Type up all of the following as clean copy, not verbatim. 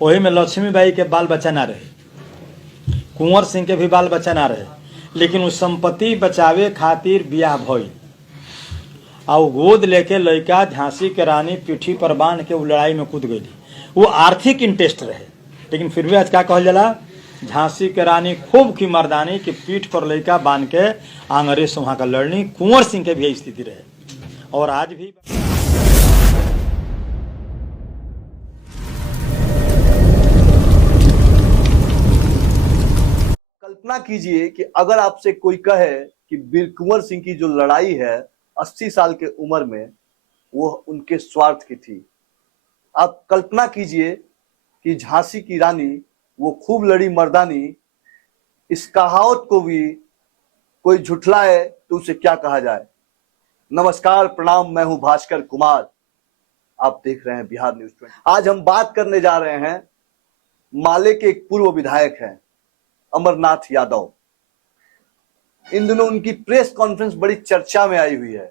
वही में लक्ष्मीबाई के बाल बच्चा ना रहे, कुंवर सिंह के भी बाल बच्चा ना रहे, लेकिन उस संपत्ति बचावे खातिर बियाह भइल और गोद लेके लड़का झांसी के रानी पीठी पर बांध के वो लड़ाई में कूद गई। वो आर्थिक इंटरेस्ट रहे, लेकिन फिर भी आज क्या कहल जाला, झांसी के रानी खूब की मर्दानी कि पीठ पर लड़का बांध के अंग्रेज से वहां का लड़नी। कुंवर सिंह के भी स्थिति रहे और आज भी। कल्पना कीजिए कि अगर आपसे कोई कहे कि वीर कुंवर सिंह की जो लड़ाई है 80 साल के उम्र में वो उनके स्वार्थ की थी। आप कल्पना कीजिए कि झांसी की रानी वो खूब लड़ी मर्दानी, इस कहावत को भी कोई झुठलाए तो उसे क्या कहा जाए। नमस्कार, प्रणाम, मैं हूं भास्कर कुमार, आप देख रहे हैं बिहार न्यूज 20। आज हम बात करने जा रहे हैं माले के एक पूर्व विधायक हैं अमरनाथ यादव। इन दिनों उनकी प्रेस कॉन्फ्रेंस बड़ी चर्चा में आई हुई है।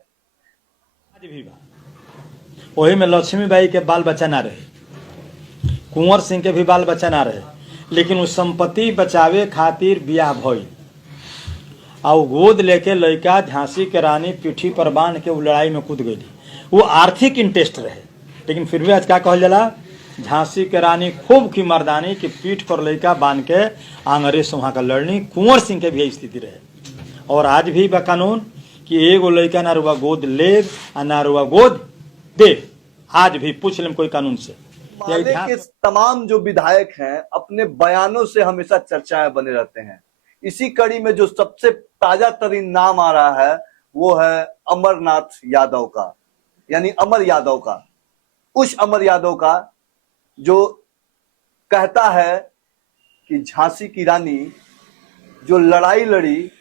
आज भी वही में लक्ष्मीबाई के बाल बच्चा ना रहे, कुंवर सिंह के भी बाल बच्चा ना रहे, लेकिन उस संपत्ति बचावे खातिर बियाह भइल और गोद लेके लड़का झांसी के रानी पीठी पर बांध के वो लड़ाई में कूद गई। वो आर्थिक इंटरेस्ट रहे, लेकिन फिर भी आज क्या कहल जाला, झांसी के रानी खूब की मर्दानी कि पीठ पर लड़का बांध के अंग्रेज से वहां का लड़नी। कुंवर सिंह के भी स्थिति रहे और आज भी बा कानून कि एगो लड़का ना रुआ गोद ले ना रुआ गोद दे। आज भी पूछ लें कोई कानून से। माले के तमाम जो विधायक हैं अपने बयानों से हमेशा चर्चाएं बने रहते हैं। इसी कड़ी में जो सबसे ताजा तरीन नाम आ रहा है वो है अमरनाथ यादव का, यानी अमर यादव का। उस अमर यादव का जो कहता है कि झांसी की रानी जो लड़ाई लड़ी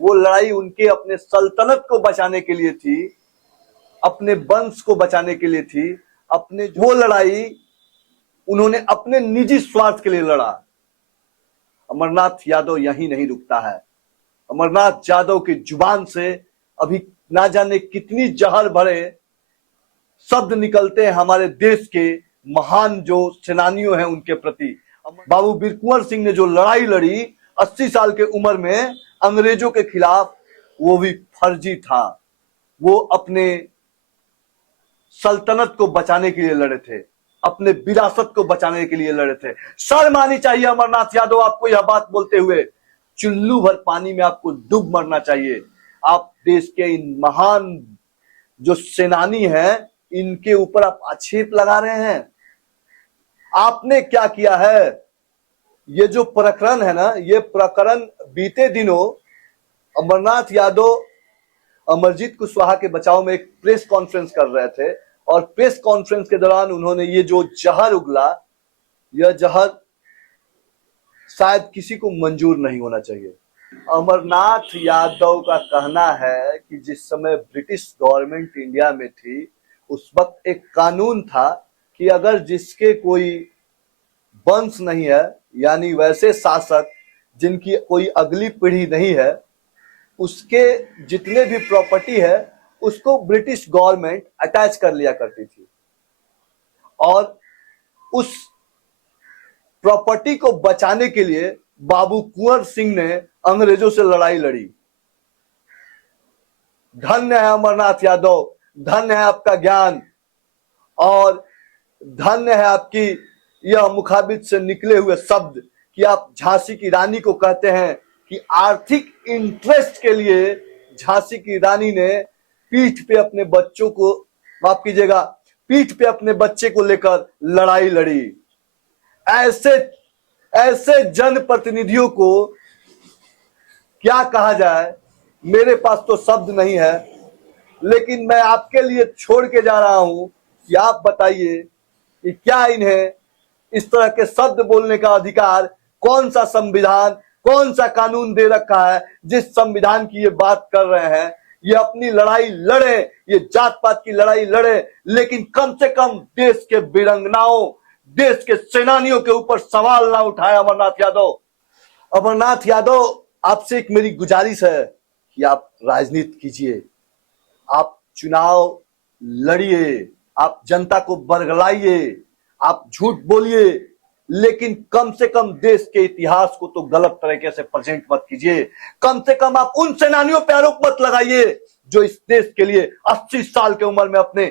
वो लड़ाई उनके अपने सल्तनत को बचाने के लिए थी, अपने वंश को बचाने के लिए थी। अपने वो लड़ाई उन्होंने अपने निजी स्वार्थ के लिए लड़ा। अमरनाथ यादव यहीं नहीं रुकता है। अमरनाथ यादव की जुबान से अभी ना जाने कितनी जहर भरे शब्द निकलते हैं हमारे देश के महान जो सेनानियों हैं उनके प्रति। बाबू वीर कुंवर सिंह ने जो लड़ाई लड़ी 80 साल के उम्र में अंग्रेजों के खिलाफ, वो भी फर्जी था। वो अपने सल्तनत को बचाने के लिए लड़े थे, अपने विरासत को बचाने के लिए लड़े थे। शर्म आनी चाहिए अमरनाथ यादव आपको यह बात बोलते हुए। चुल्लू भर पानी में आपको डूब मरना चाहिए। आप देश के इन महान जो सेनानी हैं इनके ऊपर आप आक्षेप लगा रहे हैं। आपने क्या किया है? ये जो प्रकरण है ना, ये प्रकरण बीते दिनों अमरनाथ यादव अमरजीत कुशवाहा के बचाव में एक प्रेस कॉन्फ्रेंस कर रहे थे और प्रेस कॉन्फ्रेंस के दौरान उन्होंने ये जो जहर उगला, यह जहर शायद किसी को मंजूर नहीं होना चाहिए। अमरनाथ यादव का कहना है कि जिस समय ब्रिटिश गवर्नमेंट इंडिया में थी उस वक्त एक कानून था कि अगर जिसके कोई वंश नहीं है, यानी वैसे शासक जिनकी कोई अगली पीढ़ी नहीं है, उसके जितने भी प्रॉपर्टी है उसको ब्रिटिश गवर्नमेंट अटैच कर लिया करती थी और उस प्रॉपर्टी को बचाने के लिए बाबू कुंवर सिंह ने अंग्रेजों से लड़ाई लड़ी। धन्य है अमरनाथ यादव, धन्य है आपका ज्ञान और धन्य है आपकी यह मुखाबित से निकले हुए शब्द कि आप झांसी की रानी को कहते हैं कि आर्थिक इंटरेस्ट के लिए झांसी की रानी ने पीठ पे अपने बच्चों को, माफ कीजिएगा, पीठ पे अपने बच्चे को लेकर लड़ाई लड़ी। ऐसे जनप्रतिनिधियों को क्या कहा जाए, मेरे पास तो शब्द नहीं है। लेकिन मैं आपके लिए छोड़ के जा रहा हूं कि आप बताइए कि क्या इन्हें इस तरह के शब्द बोलने का अधिकार कौन सा संविधान, कौन सा कानून दे रखा है जिस संविधान की ये बात कर रहे हैं। ये अपनी लड़ाई लड़े, ये जात पात की लड़ाई लड़े, लेकिन कम से कम देश के वीरांगनाओं, देश के सेनानियों के ऊपर सवाल ना उठाए अमरनाथ यादव। अमरनाथ यादव, आपसे एक मेरी गुजारिश है कि आप राजनीति कीजिए, आप चुनाव लड़िए, आप जनता को बरगलाइए, आप झूठ बोलिए, लेकिन कम से कम देश के इतिहास को तो गलत तरीके से प्रेजेंट मत कीजिए। कम से कम आप उन सेनानियों पे आरोप मत लगाइए जो इस देश के लिए 80 साल की उम्र में अपने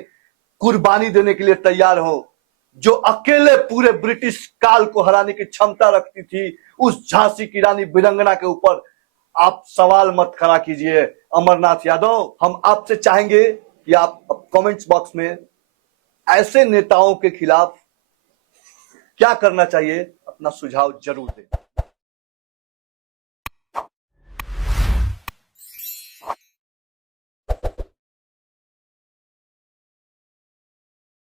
कुर्बानी देने के लिए तैयार हो, जो अकेले पूरे ब्रिटिश काल को हराने की क्षमता रखती थी। उस झांसी की रानी वीरांगना के ऊपर आप सवाल मत खड़ा कीजिए। अमरनाथ यादव, हम आपसे चाहेंगे कि आप कमेंट्स बॉक्स में ऐसे नेताओं के खिलाफ क्या करना चाहिए अपना सुझाव जरूर दें।